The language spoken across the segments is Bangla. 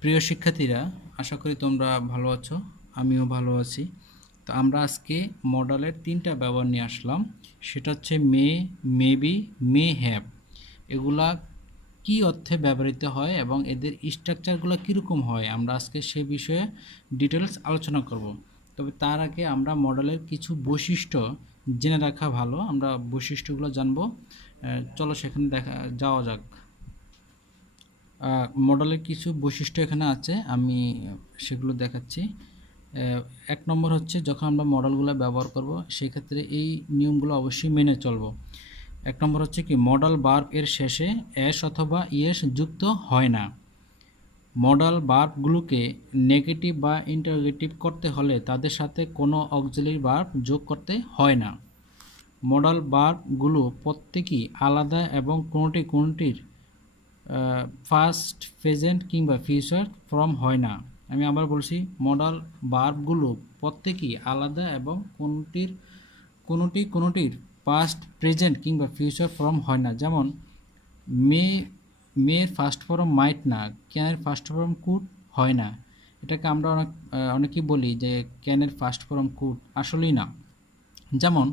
প্রিয় শিক্ষার্থীরা, আশা করি তোমরা ভালো আছো। আমিও ভালো আছি। তো আমরা আজকে মডালের ৩টা ব্যবহার নিয়ে আসলাম। সেটা হচ্ছে মে, মেবি, মে হ্যাভ। এগুলা কি অর্থে ব্যবহৃত হয় এবং এদের স্ট্রাকচারগুলো কীরকম হয়, আমরা আজকে সে বিষয়ে ডিটেলস আলোচনা করব। তবে তার আগে আমরা মডেলের কিছু বৈশিষ্ট্য জেনে রাখা ভালো। আমরা বৈশিষ্ট্যগুলো জানবো। চলো সেখানে যাওয়া যাক। মডেলের কিছু বৈশিষ্ট্য এখানে আছে, আমি সেগুলো দেখাচ্ছি। ১ নম্বর হচ্ছে, যখন আমরা মডেলগুলো ব্যবহার করব সেক্ষেত্রে এই নিয়মগুলো অবশ্যই মেনে চলব। ১ নম্বর হচ্ছে কি, মডাল ভার্ব এর শেষে এস অথবা ইয়েস যুক্ত হয় না। মডাল ভার্বগুলোকে নেগেটিভ বা ইন্টারোগেটিভ করতে হলে তাদের সাথে কোনো অক্সিলারি ভার্ব যোগ করতে হয় না। মডাল ভার্বগুলো প্রত্যেকই আলাদা এবং কোনোটির ফার্স্ট, প্রেজেন্ট কিংবা ফিউচার ফর্ম হয় না। আমি আবার বলছি, মডাল ভার্বগুলো প্রত্যেকই আলাদা এবং কোনোটির পাস্ট, প্রেজেন্ট কিংবা ফিউচার ফর্ম হয় না। যেমন মে, মেয়ের ফার্স্ট ফর্ম মাইট না, ক্যানের ফার্স্ট ফর্ম কুড হয় না। এটাকে আমরা অনেকেই বলি যে ক্যানের ফার্স্ট ফর্ম কুড, আসলেই না। যেমন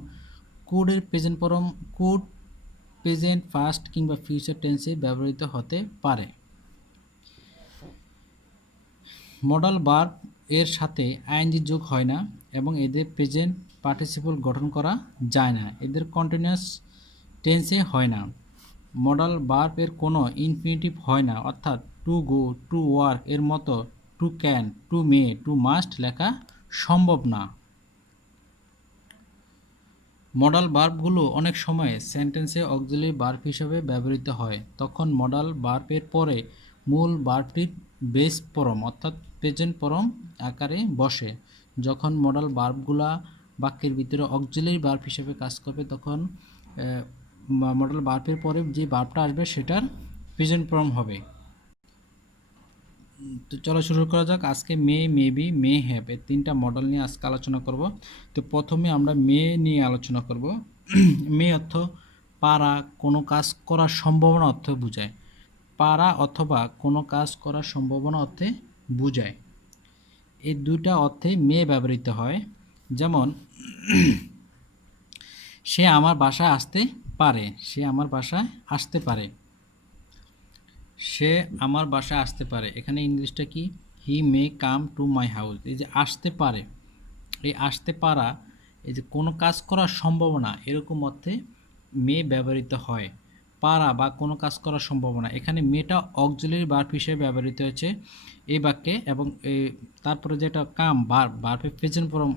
কুডের present form could present, past কিংবা ফিউচার টেন্সে ব্যবহৃত হতে পারে। মডাল ভার্ব এর সাথে আইএনজি যোগ হয় না এবং এদের প্রেজেন্ট পার্টিসিপল গঠন করা যায় না। এদের কন্টিনিউয়াস টেন্সে হয় না। মডাল ভার্ব এর কোনো ইনফিনিটিভ হয় না, অর্থাৎ টু গো, টু ওয়ার্ক এর মতো to can, to may, to must লেখা সম্ভব না। মডাল ভার্বগুলো অনেক সময় সেন্টেন্সে অক্সিলারি ভার্ব হিসেবে ব্যবহৃত হয়। তখন মডাল ভার্বের পরে মূল ভার্বটির বেস ফর্ম অর্থাৎ প্রেজেন্ট ফর্ম আকারে বসে। যখন মডাল ভার্বগুলা বাক্যের ভিতরে অক্সিলারি ভার্ব হিসেবে কাজ করবে, তখন মডাল ভার্বের পরে যে ভার্বটা আসবে সেটার প্রেজেন্ট ফর্ম হবে। তো চলো শুরু করা যাক। আজকে মে, মেবি, মে হ্যাভ এর 3টা মডেল নিয়ে আজকে আলোচনা করব। তো প্রথমে আমরা মে নিয়ে আলোচনা করব। মে অর্থ পারা, কোনো কাজ করার সম্ভাবনা অর্থে বোঝায়। পারা অথবা কোনো কাজ করার সম্ভাবনা অর্থে বোঝায়। এই দুইটা অর্থে মে ব্যবহৃত হয়। যেমন সে আমার বাসায় আসতে পারে, সে আমার বাসায় আসতে পারে। সে আমার বাসায় আসতে পারে, এখানে ইংলিশটা কি, হি মে কাম টু মাই হাউস। এই যে আসতে পারে, এই আসতে পারা, এই যে কোনো কাজ করার সম্ভাবনা, এরকম অর্থে মে ব্যবহৃত হয়। পারা বা কোনো কাজ করার সম্ভাবনা, এখানে মেটা অক্সিলারি ভার্ব হিসেবে ব্যবহৃত হয়েছে এই বাক্যে। এবং তারপরে যেটা কাম, ভার্বের প্রেজেন্ট ফর্ম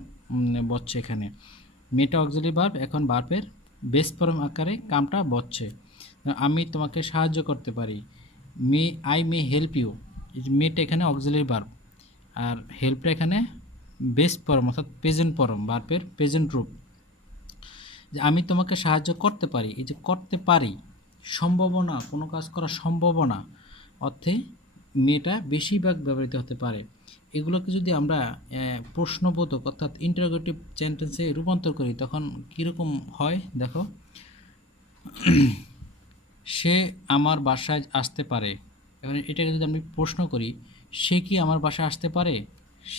বসছে এখানে। মেটা অক্সিলারি ভার্ব, এখন ভার্বের বেস ফর্ম আকারে কামটা বসছে। আমি তোমাকে সাহায্য করতে পারি, আই মে হেল্প ইউ। মেটা এখানে অক্সিলারি ভার্ব, আর হেল্পটা এখানে বেস ফর্ম অর্থাৎ প্রেজেন্ট ফর্ম, ভার্বের প্রেজেন্ট রূপ। যে আমি তোমাকে সাহায্য করতে পারি, এই যে করতে পারি, সম্ভাবনা, কোনো কাজ করার সম্ভাবনা অর্থে মেয়েটা বেশিরভাগ ব্যবহৃত হতে পারে। এগুলোকে যদি আমরা প্রশ্নবোধক অর্থাৎ ইন্টারোগেটিভ সেন্টেন্সে রূপান্তর করি, তখন কীরকম হয় দেখো। সে আমার বাসায় আসতে পারে। এবার এটাকে যদি আমি প্রশ্ন করি, সে কি আমার বাসায় আসতে পারে,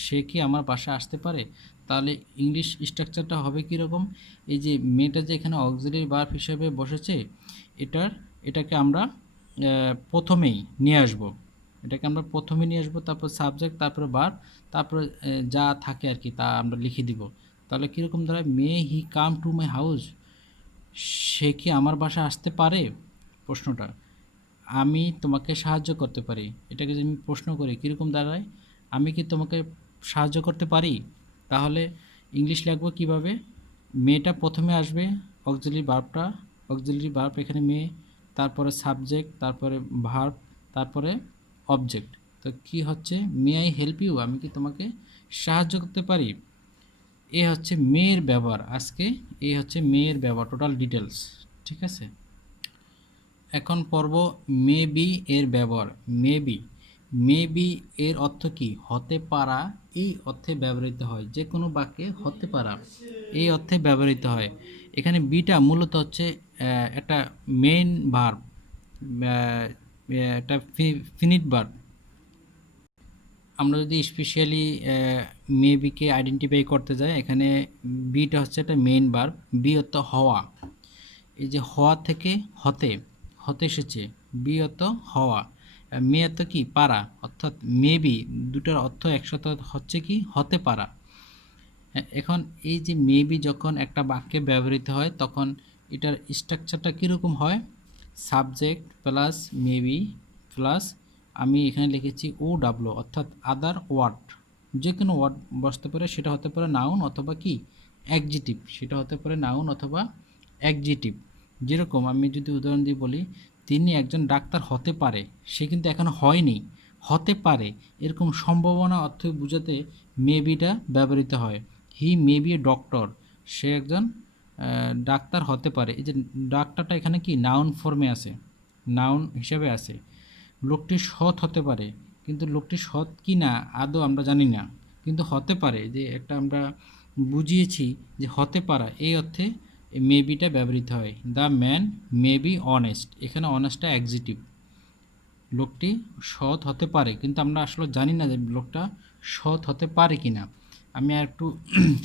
সে কি আমার বাসায় আসতে পারে, তাহলে ইংলিশ স্ট্রাকচারটা হবে কীরকম। এই যে মেয়েটা যে এখানে অক্সিলারি ভার্ব হিসেবে বসেছে, এটাকে আমরা প্রথমেই নিয়ে আসব, এটাকে আমরা প্রথমে নিয়ে আসবো, তারপর সাবজেক্ট, তারপরে ভার্ব, তারপরে যা থাকে আর কি তা আমরা লিখে দিব। তাহলে কীরকম দাঁড়ায়, মে হি কাম টু মাই হাউস, সে কি আমার বাসায় আসতে পারে। প্রশ্নটা, আমি তোমাকে সাহায্য করতে পারি, এটাকে যদি আমি প্রশ্ন করি কীরকম দাঁড়ায়, আমি কি তোমাকে সাহায্য করতে পারি। তাহলে ইংলিশ লিখবো কীভাবে, মেয়েটা প্রথমে আসবে, অক্সিলারি ভার্ব এখানে মে, তারপরে সাবজেক্ট, তারপরে ভার্ব, তারপরে অবজেক্ট। তো কি হচ্ছে, মে আই হেল্প ইউ, আমি কি তোমাকে সাহায্য করতে পারি। এ হচ্ছে মেয়ের ব্যবহার আজকে, এই হচ্ছে মেয়ের ব্যবহার, টোটাল ডিটেলস, ঠিক আছে। এখন পর্ব মেবি এর ব্যবহার। মেবি এর অর্থ কি, হতে পারা, এই অর্থে ব্যবহৃত হয়। যে কোনো বাক্যে হতে পারা এই অর্থে ব্যবহৃত হয়। এখানে বিটা মূলত হচ্ছে একটা মেইন ভার্ব, একটা ফিনিট ভার্ব। আমরা যদি স্পেশালি মেবিকে আইডেন্টিফাই করতে যাই, এখানে বিটা হচ্ছে একটা মেইন ভার্ব। বি অর্থ হওয়া, এই যে হওয়া থেকে হতে, হতে এসেছে, বি অর্থ হওয়া, মে অর্থ কি পারা, অর্থাৎ মেবি দুটার অর্থ একসাথে হচ্ছে কি হতে পারা। এখন এই যে মেবি যখন একটা বাক্যে ব্যবহৃত হয় তখন এটার স্ট্রাকচারটা কীরকম হয়, সাবজেক্ট প্লাস মেবি প্লাস আমি এখানে লিখেছি ও ডাব্লু, অর্থাৎ আদার ওয়ার্ড, যে কোনো ওয়ার্ড বসতে পারে, সেটা হতে পারে নাউন অথবা কি অ্যাডজেক্টিভ, সেটা হতে পারে নাউন অথবা অ্যাডজেক্টিভ। যেরকম আমি যদি উদাহরণ দিয়ে বলি, তিনি একজন ডাক্তার হতে পারে, সে কিন্তু এখনো হয়নি, হতে পারে, এরকম সম্ভাবনা অর্থ বোঝাতে মেবিটা ব্যবহৃত হয়। হি মে বি এ ডক্টর, সে একজন ডাক্তার হতে পারে, এই যে ডাক্তারটা এখানে কি নাউন ফর্মে আছে, নাউন হিসাবে আছে। লোকটি সৎ হতে পারে, কিন্তু লোকটি সৎ কি না আদৌ আমরা জানি না, কিন্তু হতে পারে, যে একটা আমরা বুঝিয়েছি যে হতে পারা, এই অর্থে মেবিটা ব্যবহৃত হয়। The man may be honest, এখানে অনেস্টটা অ্যাডজেক্টিভ, লোকটি সৎ হতে পারে, কিন্তু আমরা আসলে জানি না যে লোকটা সৎ হতে পারে কি না। আমি আর একটু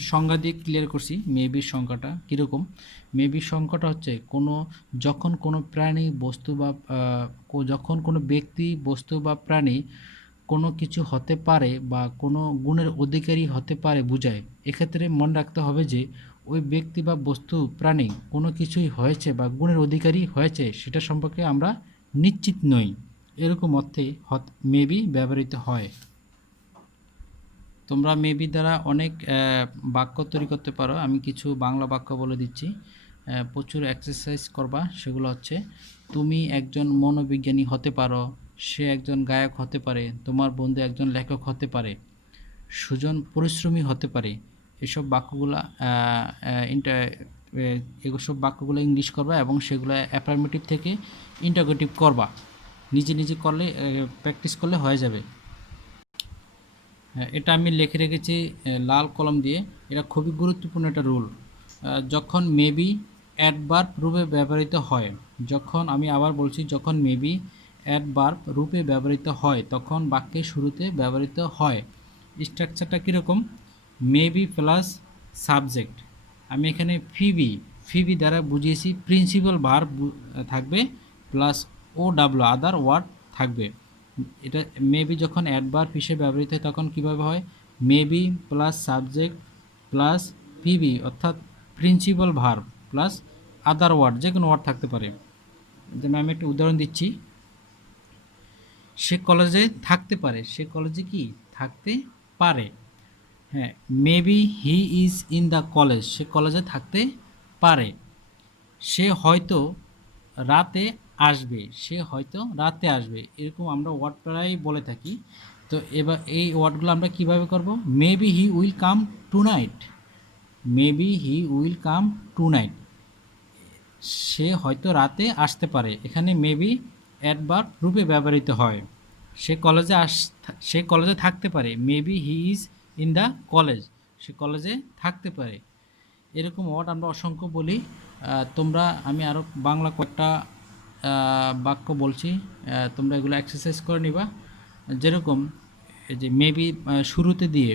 সংজ্ঞা দিয়ে ক্লিয়ার করছি মেবির সংখ্যাটা কীরকম। মেবির সংখ্যাটা হচ্ছে যখন কোনো প্রাণী বস্তু বা যখন কোনো ব্যক্তি বস্তু বা প্রাণী কোনো কিছু হতে পারে বা কোনো গুণের অধিকারী হতে পারে বোঝায়। এক্ষেত্রে মনে রাখতে হবে যে ওই ব্যক্তি বা বস্তু প্রাণী কোনো কিছুই হয়েছে বা গুণের অধিকারী হয়েছে সেটা সম্পর্কে আমরা নিশ্চিত নই, এরকম অর্থে মেবি ব্যবহৃত হয়। তোমরা মেবি দ্বারা অনেক বাক্য তৈরি করতে পারো। আমি কিছু বাংলা বাক্য বলে দিচ্ছি, প্রচুর এক্সারসাইজ করবা। সেগুলো হচ্ছে, তুমি একজন মনোবিজ্ঞানী হতে পারো, সে একজন গায়ক হতে পারে, তোমার বন্ধু একজন লেখক হতে পারে, সুজন পরিশ্রমী হতে পারে। এসব বাক্যগুলো এসব বাক্যগুলো ইংলিশ করবা এবং সেগুলো অ্যাফার্মেটিভ থেকে ইন্টারোগেটিভ করবা। নিজে নিজে করলে প্র্যাকটিস করলে হয়ে যাবে। এটা আমি লিখে রেখেছি লাল কলম দিয়ে। এটা খুবই গুরুত্বপূর্ণ একটা রুল। যখন মেবি অ্যাডভার্ব রূপে ব্যবহৃত হয়, যখন আমি আবার বলছি, যখন মেবি অ্যাডভার্ব রূপে ব্যবহৃত হয় তখন বাক্যের শুরুতে ব্যবহৃত হয়। স্ট্রাকচারটা কীরকম, মেবি প্লাস সাবজেক্ট, আমি এখানে ফিবি দ্বারা বুঝিয়েছি প্রিন্সিপাল ভার্ব থাকবে plus O W other word থাকবে। এটা মেবি যখন অ্যাডভার্ব হিসেবে ব্যবহৃত হয় তখন কীভাবে হয়, maybe plus subject plus PV, অর্থাৎ principal verb plus other word, যে কোনো ওয়ার্ড থাকতে পারে। যেমন আমি একটা উদাহরণ দিচ্ছি, সে কলেজে থাকতে পারে, সে কলেজে কি থাকতে পারে। হ্যাঁ, maybe he is in the college, সে কলেজে থাকতে পারে। সে হয়তো রাতে আসবে, সে হয়তো রাতে আসবে, এরকম আমরা ওয়ার্ড প্রায় বলে থাকি। তো এবার এই ওয়ার্ডগুলো আমরা কিভাবে করব, maybe he will come tonight, maybe he will come tonight, সে হয়তো রাতে আসতে পারে। এখানে মেবি অ্যাডভার্ব রূপে ব্যবহৃত হয়। সে কলেজে থাকতে পারে, maybe he is in the college, সে কলেজে থাকতে পারে। এরকম ওয়ার্ড আমরা অসংখ্য বলি। আমি আরও বাংলা কয়েকটা বাক্য বলছি, তোমরা এগুলো এক্সারসাইজ করে নিবা। যেরকম এই যে মেবি শুরুতে দিয়ে,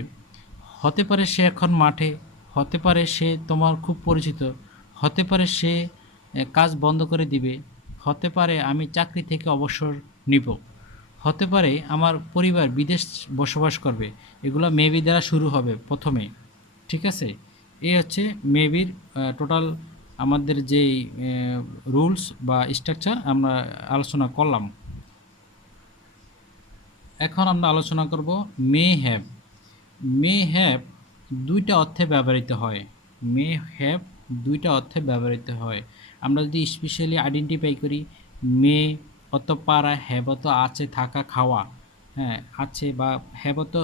হতে পারে সে এখন মাঠে, হতে পারে সে তোমার খুব পরিচিত, হতে পারে সে কাজ বন্ধ করে দিবে, হতে পারে আমি চাকরি থেকে অবসর নিব, হতে পারে আমার পরিবার বিদেশ বসবাস করবে। এগুলো মেবি দ্বারা শুরু হবে প্রথমে, ঠিক আছে। এই হচ্ছে মেবির টোটাল আমাদের যেই রুলস বা স্ট্রাকচার আমরা আলোচনা করলাম। এখন আমরা আলোচনা করব মে হ্যাভ। মে হ্যাভ দুইটা অর্থে ব্যবহৃত হয়, মে হ্যাভ দুইটা অর্থে ব্যবহৃত হয়। আমরা যদি স্পেশালি আইডেন্টিফাই করি, মে অত পারা, হ্যাভ অত আছে থাকা খাওয়া, হ্যাঁ আছে, বা হ্যাভ অত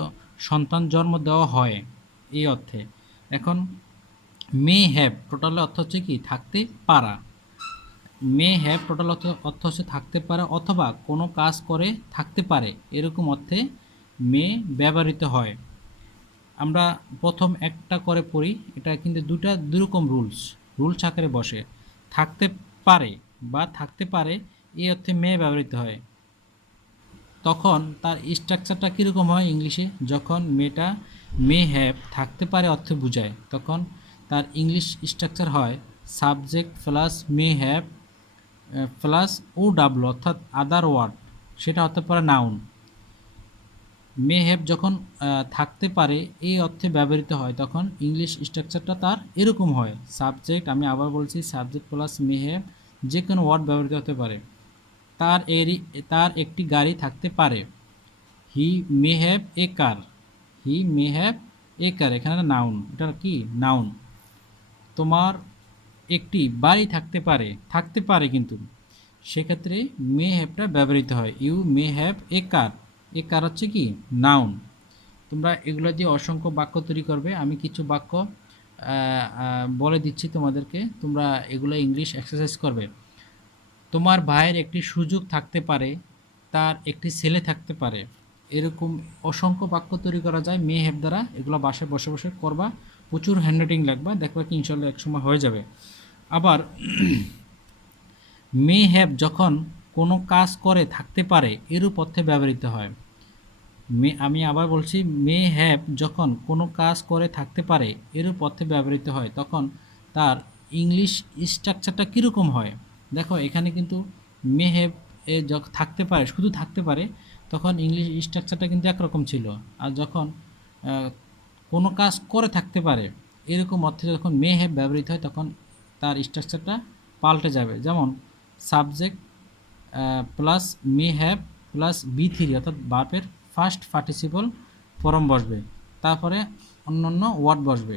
সন্তান জন্ম দেওয়া হয়, এই অর্থে। এখন মে হ্যাভ টোটাল অর্থ হচ্ছে কি থাকতে পারা, মে হ্যাভ টোটাল অর্থ হচ্ছে থাকতে পারে অথবা কোনো কাজ করে থাকতে পারে, এরকম অর্থে মে ব্যবহৃত হয়। আমরা প্রথম একটা করে পড়ি, এটা কিন্তু দুই রকম রুলস আকারে বসে। থাকতে পারে বা থাকতে পারে এই অর্থে মে ব্যবহৃত হয়। তখন তার স্ট্রাকচারটা কীরকম হয় ইংলিশে? যখন মেয়েটা মে হ্যাভ থাকতে পারে অর্থে বোঝায়, তখন তার ইংলিশ স্ট্রাকচার হয় subject plus may have plus O W, অর্থাৎ আদার ওয়ার্ড, সেটা হতে পারে নাউন। মে হ্যাভ যখন থাকতে পারে এই অর্থে ব্যবহৃত হয়, তখন ইংলিশ স্ট্রাকচারটা তার এরকম হয় সাবজেক্ট, আমি আবার বলছি সাবজেক্ট প্লাস মে হ্যাভ, যে কোনো ওয়ার্ড ব্যবহৃত হতে পারে। তার একটি গাড়ি থাকতে পারে, হি may have a car, he may have a কার, এখানে নাউন, এটা কি নাউন। তোমার একটি বাড়ি থাকতে পারে কিন্তু সেক্ষেত্রে মে হ্যাভটা ব্যবহৃত হয়, ইউ মে হ্যাভ এ কার, এ কার হচ্ছে কি নাউন। তোমরা এগুলো দিয়ে অসংখ্য বাক্য তৈরি করবে। আমি কিছু বাক্য বলে দিচ্ছি তোমাদেরকে, তোমরা এগুলো ইংলিশ এক্সারসাইজ করবে। তোমার ভাইয়ের একটি সুযোগ থাকতে পারে, তার একটি ছেলে থাকতে পারে, এরকম অসংখ্য বাক্য তৈরি করা যায় মে হ্যাভ দ্বারা। এগুলো বাসায় বসে বসে করবা, প্রচুর হ্যান্ডরাইটিং লাগবে, দেখবা কি ইনশাল্লাহ একসময় হয়ে যাবে। আবার মে হ্যাভ যখন কোনো কাজ করে থাকতে পারে এরূপ অর্থে ব্যবহৃত হয়। আমি আবার বলছি, মে হ্যাভ যখন কোনো কাজ করে থাকতে পারে এরূপ অর্থে ব্যবহৃত হয়, তখন তার ইংলিশ স্ট্রাকচারটা কীরকম হয়? দেখো এখানে কিন্তু মে হ্যাভ যখন থাকতে পারে, শুধু থাকতে পারে, তখন ইংলিশ স্ট্রাকচারটা কিন্তু একরকম ছিল। আর যখন কোনো কাজ করে থাকতে পারে এরকম অর্থে যখন মে হ্যাভ ব্যবহৃত হয়, তখন তার স্ট্রাকচারটা পাল্টে যাবে। যেমন subject plus may have plus বি3, অর্থাৎ ভার্বের ফার্স্ট পার্টিসিপল ফর্ম বসবে, তারপরে অন্যান্য ওয়ার্ড বসবে।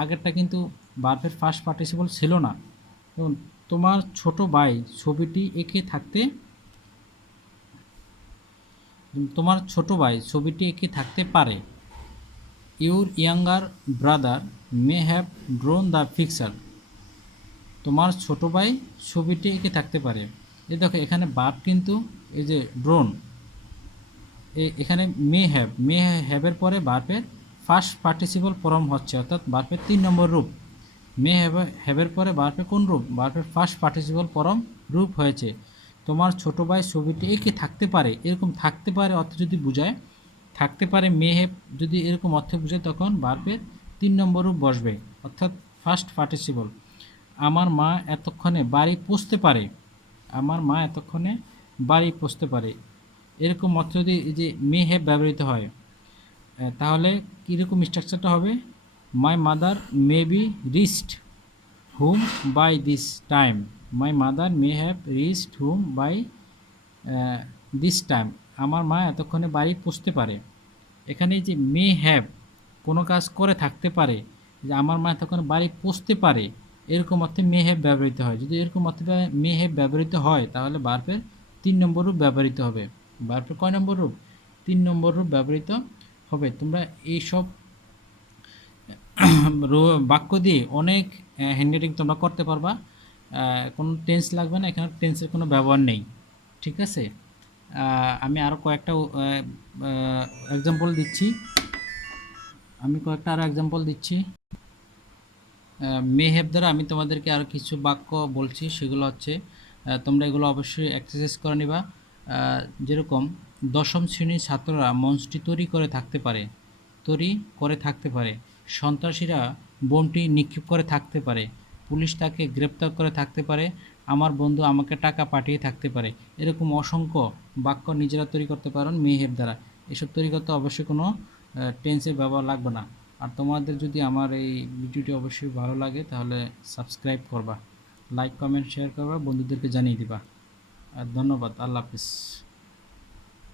আগেরটা কিন্তু ভার্বের ফার্স্ট পার্টিসিপল ছিল না। যেমন তোমার ছোট ভাই ছবিটি এঁকে থাকতে পারে, your younger brother may have drone the picture, তোমার ছোট ভাই ছবিটি এঁকে থাকতে পারে। এই দেখো এখানে ভার্ব কিন্তু এই যে ড্রোন, এখানে মে হ্যাভের পরে ভার্বের ফার্স্ট পার্টিসিপল ফর্ম হচ্ছে, অর্থাৎ ভার্বের 3 নম্বর রূপ। মে হ্যাভের পরে ভার্বের কোন রূপ? ভার্বের ফার্স্ট পার্টিসিপল ফর্ম রূপ হয়েছে। তোমার ছোট ভাই ছবিটি এঁকে থাকতে পারে, এরকম থাকতে পারে অর্থ যদি বোঝায়, থাকতে পারে মে হ্যাভ যদি এরকম অর্থ বোঝায়, তখন ভার্বের 3 নম্বর রূপ বসবে, অর্থাৎ ফার্স্ট পার্টিসিপল। আমার মা এতক্ষণে বাড়ি পৌঁছতে পারে, আমার মা এতক্ষণে বাড়ি পৌঁছতে পারে, এরকম অর্থ যদি এই যে মে হ্যাভ ব্যবহৃত হয়, তাহলে কীরকম স্ট্রাকচারটা হবে? My mother may be reached home by this time, my mother may have reached home by this time, আমার মা এতক্ষণে বাড়ি পৌঁছতে পারে। এখানে যে মে হ্যাভ কোনো কাজ করে থাকতে পারে, যে আমার মা এতক্ষণে বাড়ি পৌঁছতে পারে, এরকম অর্থে মে হ্যাভ ব্যবহৃত হয়। যদি এরকম অর্থে মে হ্যাভ ব্যবহৃত হয়, তাহলে ভার্বের 3 নম্বর রূপ ব্যবহৃত হবে। ভার্বের কয় নম্বর রূপ? 3 নম্বর রূপ ব্যবহৃত হবে। তোমরা এইসব বাক্য দিয়ে অনেক হ্যান্ডরাইটিং তোমরা করতে পারবা, কোনো টেন্স লাগবে না, এখানে টেন্সের কোনো ব্যবহার নেই, ঠিক আছে? আমি আরও কয়েকটা এক্সাম্পল দিচ্ছি, মে হ্যাভ দ্বারা আমি তোমাদেরকে আরও কিছু বাক্য বলছি, সেগুলো হচ্ছে তোমরা এগুলো অবশ্যই এক্সারসাইজ করে নিবা। যেরকম 10ম শ্রেণীর ছাত্ররা মঞ্চটি তৈরি করে থাকতে পারে, সন্ত্রাসীরা বোমটি নিক্ষেপ করে থাকতে পারে, পুলিশ তাকে গ্রেপ্তার করে থাকতে পারে, আমার বন্ধু আমাকে টাকা পাঠিয়ে থাকতে পারে। এরকম অসংখ্য বাক্য নিজেরা তৈরি করতে পারেন মে হ্যাভ দ্বারা। এসব তৈরি করতে অবশ্যই কোনো টেন্সের ব্যবহার লাগবে না। আর তোমাদের যদি আমার এই ভিডিওটি অবশ্যই ভালো লাগে, তাহলে সাবস্ক্রাইব করবা, লাইক কমেন্ট শেয়ার করবা, বন্ধুদেরকে জানিয়ে দিবা। আর ধন্যবাদ, আল্লাহ হাফিজ।